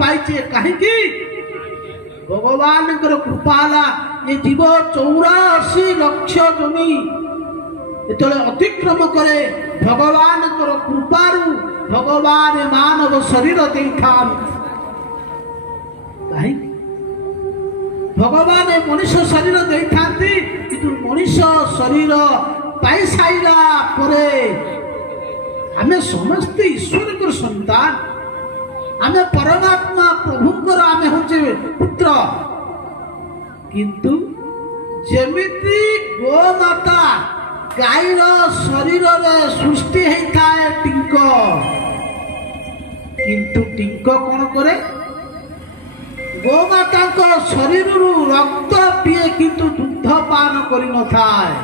पाइचे कहीं भगवान कृपा ये जीव 84 लक्ष जमी जो अतिक्रम करे भगवान कृपारू भगवान मानव शरीर देखा कहीं भगवान मनुष्य शरीर देखा कि मनुष्य शरीर पाई साइला परे आमे समस्त ईश्वर को संतान आमे परमात्मा प्रभुंकर आमे होचे पुत्र किंतु जेमिति गोमाता गाईर शरीर रे सृष्टि होता है टिंक किंतु टिंक कौन करे गोमाता को शरीर रक्त पिए किंतु दुग्ध पान करि न थाए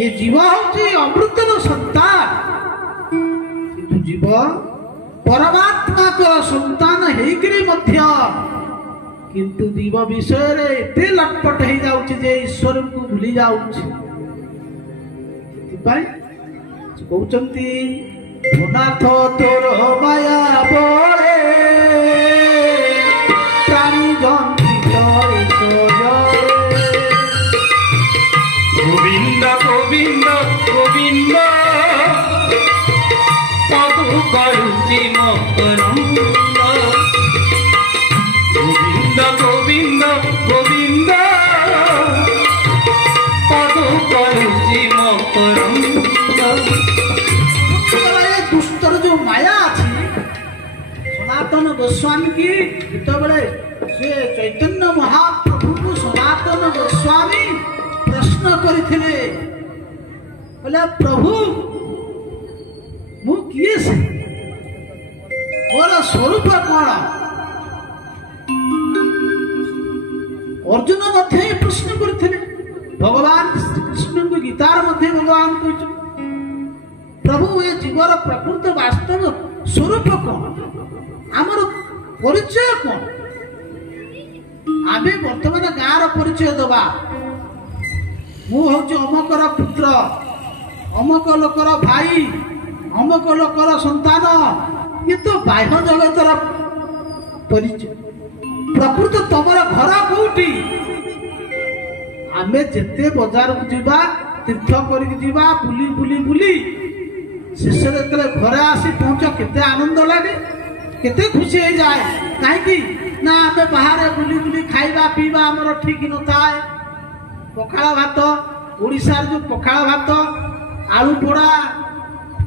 ये जीव होची अमृतर संतान किंतु जीव परमात्मा को संतान हेकरी मध्य किंतु जीव विषय रे एते लटपट हे जाउची जे ईश्वर को भूली जाउची पाई कहउचंती भनाथ तोर माया बोले प्राणी जंती तोरे सोजरे गोविंद गोविंद गोविंद पदु करुचि मकरंद गोविंद गोविंद गोविंद पदु करुचि मकरंद दुष्टर जो माया अच्छी सनातन गोस्वामी की जितबले से चैतन्य महाप्रभु को सनातन गोस्वामी प्रश्न करथिले बोले प्रभु मु किए से मोर स्वरूप कौन अर्जुन मध्य प्रश्न करथिले भगवान कृष्ण को गीतार मध्य भगवान कहते प्रभु ये जीवर प्रकृत वास्तव स्वरूप कौन आमर परिचय कौन आमे वर्तमान गाँव परिचय दबा मु हूँ अमकर पुत्र अमक लोकर भाई अमक लोकर संतान ये तो बाह्य जगतर परिचय प्रकृत तमर घर कोठी आमे जेते बाजार को जीवा तीर्थ करिक जीवा बुली बुली बुली शेष घरे आसी पहुंच केते आनंद लगे केते खुशी हो जाए कहीं ना आमे बाहर बुली बुली खाइबा पीवा हमर ठीक न थाए पखाड़ भात ओडिशार जो पखाड़ भात आलू पोड़ा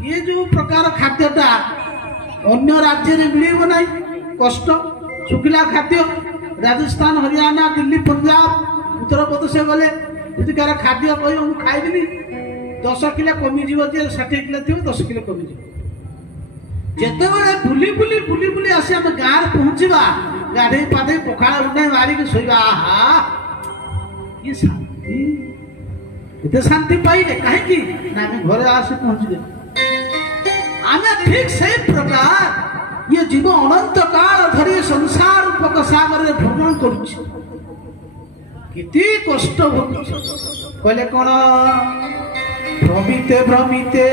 ये जो प्रकार खाद्यटा अन्य राज्य में मिलव ना कष्ट शुखिला खाद्य राजस्थान हरियाणा दिल्ली पंजाब उत्तर प्रदेश गले कार खाद्य कह खाइबी 10 किलो कमिजी 60 किलो थी 10 किलो कमिजी जिते बुली बुली बुली बुली आसी आम गाँव पहुंचा गाधे पाधे पखाड़ उन्ना मारिक शोवा आहा ये शांति इतने शांति पाइले कहीं ना आम घर आसी पहुंचे आम ठीक से प्रकार ये जीव अनंत काल धरी संसार रूपक सागर में भ्रमण करती कष्ट भोगुच कहले कौन भ्रमिते भ्रमिते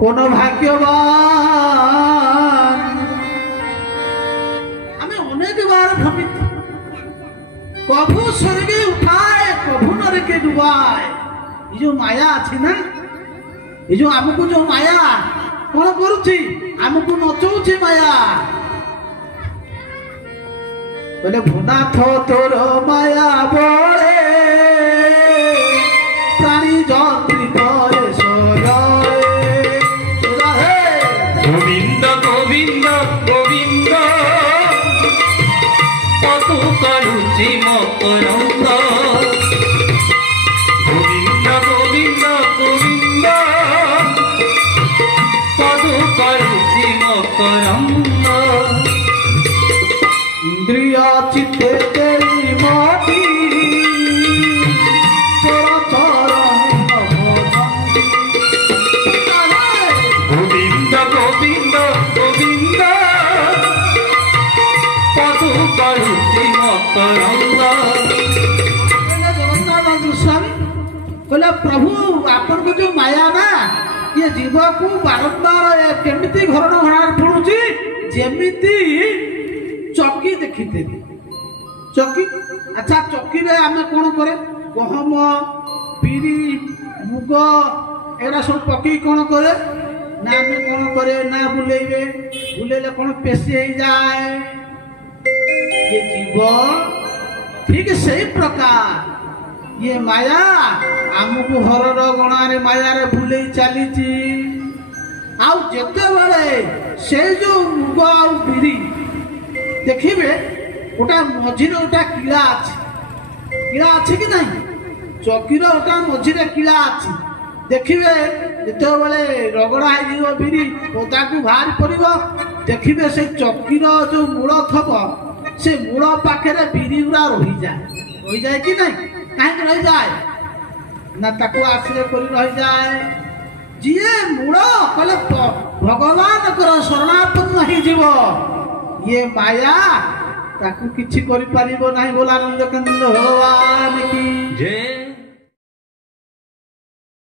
कौन भाग्यवान हमें अनेक बार भ्रमित कभू स्वर्गे उठाए कभू नरके डुबाए ये जो माया अच्छी ना ये जो आमको जो माया कौन करुची आमको नचौची माया बोले भुनाथ तोर माया बोले प्राणी जंत्री करे सोजरे गोविंद गोविंद गोविंद पदु करुचि मकरंद गोविंद गोविंद गोविंद पदु करुचि मकरंद इंद्रिय चित्ते तेरी मोटी तोर चरण गोविंद गोविंद गोविंद पदु करुचि मकरंद जगन्नाथ स्वामी बोले प्रभु आपन को जो माया ना ये जीवକୁ ବାରମ୍ବାର କେମିତି ଘରଣ ଘଣାରେ ପଡୁଛି ଯେମିତି ଚକି ଦେଖିଥିବି ଚକି ଆଚ୍ଛା ଚକିରେ ଆମେ କଣ କରେ ଗହମ ବିରି ମୁଗ ଏଗୁଡ଼ା ସବୁ ପକେଇ କଣ କରେ ନା ଆମେ କଣ करे ନା ବୁଲେଇବେ ବୁଲେଇଲେ କଣ ପେଶି ହେଇଯାଏ ये जीव ठीक ସେଇ ପ୍ରକାର ये माया आमको हरर गणारे मायारे बुलेई चलीची आउ जेतेबेले से जो मुग आ बिरी देखिबे ओटा मझिरे ओटा किला अछि कि नहीं चकीर ओटा मझिरे किला अछि देखिबे जेतेबेले रगड़ा हो बिरी ओताकू बाहर पड़िबो देखिबे से चकीर जो मूल थब से मूल पाखे बिरी गुरा रही जाए कि नहीं कहीं रही जाए ना ताको आश्रय कर रही जाए जीए मूल कले भगवान कर शरणापन्न ही जीव ये माया ताकू किछि करि परिबो नाही बोला आनंद कंद भगवान की जय।